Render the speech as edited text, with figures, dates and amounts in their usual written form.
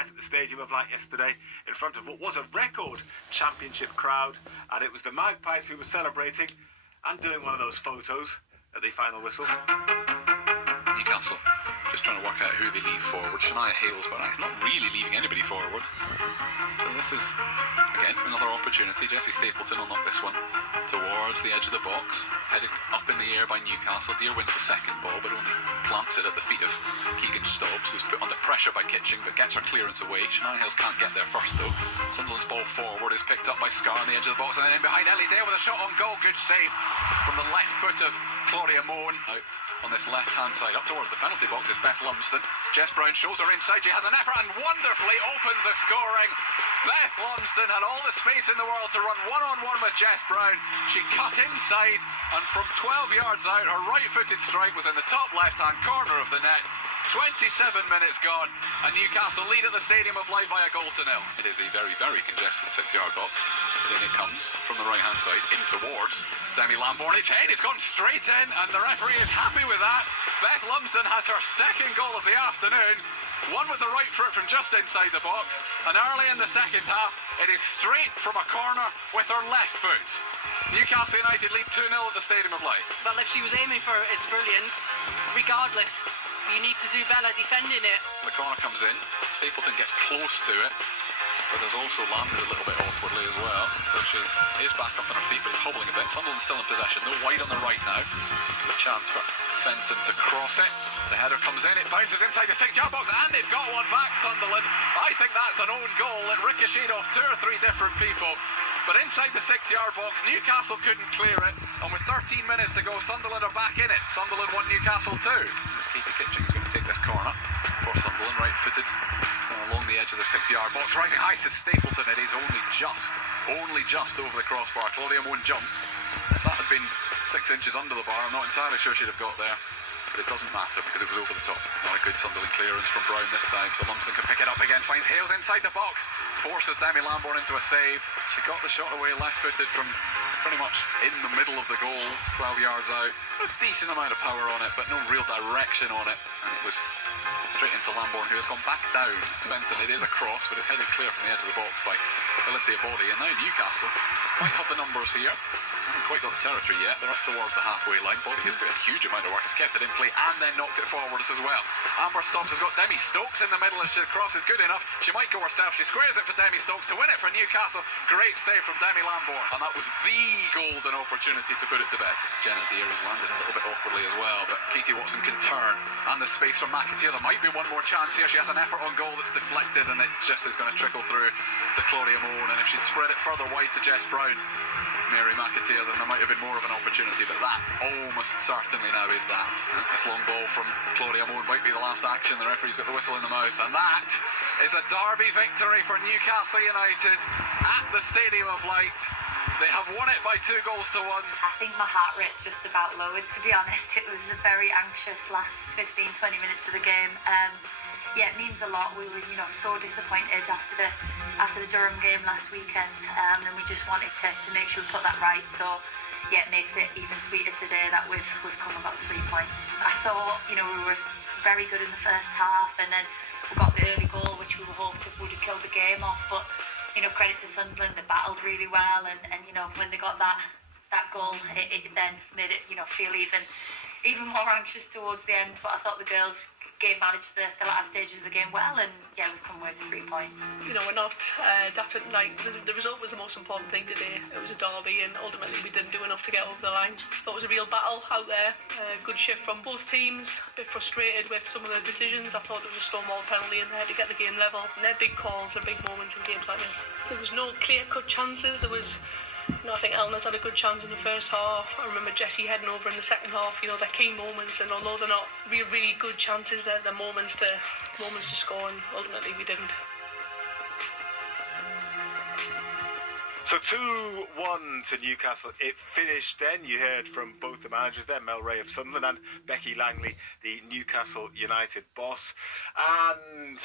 met at the Stadium of Light yesterday in front of what was a record championship crowd, and it was the Magpies who were celebrating and doing one of those photos at the final whistle. Newcastle just trying to work out who they leave forward. Shania Hales, but he's not really leaving anybody forward. So this is, again, another opportunity. Jesse Stapleton will knock this one towards the edge of the box, headed up in the air by Newcastle. Deere wins the second ball, but only plants it at the feet of Keegan Stubbs, who's put under pressure by Kitching, but gets her clearance away. Shania Hales can't get there first, though. Sunderland's ball forward is picked up by Scar on the edge of the box, and then in behind Ellie Dale with a shot on goal. Good save from the left foot of Claudia Moen. Out on this left-hand side, up towards the penalty box is Beth Lumsden. Jess Brown shows her inside. She has an effort and wonderfully opens the scoring. Beth Lumsden had all the space in the world to run one-on-one with Jess Brown. She cut inside, and from 12 yards out, her right-footed strike was in the top left-hand corner of the net. 27 minutes gone, and Newcastle lead at the Stadium of Light by a goal to nil. It is a very, very congested 6-yard box. In it comes from the right-hand side, in towards Demi Lambourne. It's in, it's gone straight in, and the referee is happy with that. Beth Lumsden has her second goal of the afternoon. One with the right foot from just inside the box, and early in the second half, it is straight from a corner with her left foot. Newcastle United lead 2-0 at the Stadium of Light. Well, if she was aiming for it, it's brilliant. Regardless, you need to do better defending it. The corner comes in, Stapleton gets close to it, but has also landed a little bit awkwardly as well. So she is back up on her feet, but is hobbling a bit. Sunderland's still in possession, no wide on the right now. The chance for Fenton to cross it. The header comes in, it bounces inside the 6-yard box, and they've got one back, Sunderland. I think that's an own goal. It ricocheted off 2 or 3 different people. But inside the 6-yard box, Newcastle couldn't clear it. And with 13 minutes to go, Sunderland are back in it. Sunderland 1, Newcastle 2. Katie Kitching is going to take this corner for Sunderland, right-footed. So along the edge of the 6-yard box, rising high to Stapleton. It is only just over the crossbar. Claudia Moen jumped. If that had been 6 inches under the bar, I'm not entirely sure she'd have got there. But it doesn't matter because it was over the top. Not a good Sunderland clearance from Brown this time, so Lumsden can pick it up again, finds Hales inside the box, forces Demi Lambourne into a save. She got the shot away left-footed from pretty much in the middle of the goal, 12 yards out. A decent amount of power on it, but no real direction on it. And it was straight into Lambourne, who has gone back down. Fenton, it is a cross, but it's headed clear from the edge of the box by Alicia Body. And now Newcastle might have the numbers here. Haven't quite got the territory yet. They're up towards the halfway line. Body has put a huge amount of work, has kept it in play and then knocked it forwards as well. Amber Stops has got Demi Stokes in the middle, and the cross is good enough. She might go herself. She squares it for Demi Stokes to win it for Newcastle. Great save from Demi Lambourne, and that was the golden opportunity to put it to bed. Jenna Deere has landed a little bit awkwardly as well, but Katie Watson can turn, and the space from McAteer. There might be one more chance here. She has an effort on goal that's deflected, and it just is going to trickle through to Claudia Moen. And if she'd spread it further wide to Jess Brown, Mary McAteer, then there might have been more of an opportunity, but that almost certainly now is that. This long ball from Claudia Moen might be the last action. The referee's got the whistle in the mouth, and that is a derby victory for Newcastle United at the Stadium of Light. They have won it by 2 goals to 1. I think my heart rate's just about lowered, to be honest. It was a very anxious last 15-20 minutes of the game. Yeah, it means a lot. We were, so disappointed after the Durham game last weekend, and we just wanted to make sure we put that right. So, yeah, it makes it even sweeter today that we've come and got 3 points. I thought, we were very good in the first half, and then we got the early goal, which we hoped would have killed the game off. But, credit to Sunderland, they battled really well, and when they got that goal, it then made it, feel even more anxious towards the end. But I thought the girls managed the latter stages of the game well, and yeah, we've come away with 3 points. We're not daft. The result was the most important thing today. It was a derby, and ultimately we didn't do enough to get over the line. Thought it was a real battle out there. Good shift from both teams. A bit frustrated with some of the decisions. I thought it was a Stonewall penalty, and they had to get the game level. And they're big calls, they're big moments in games like this. There was no clear-cut chances. I think Elna's had a good chance in the first half. I remember Jessie heading over in the second half. They're key moments, and although they're not really good chances, they're moments to score, and ultimately we didn't. So 2-1 to Newcastle. It finished then. You heard from both the managers there, Mel Ray of Sunderland and Becky Langley, the Newcastle United boss. And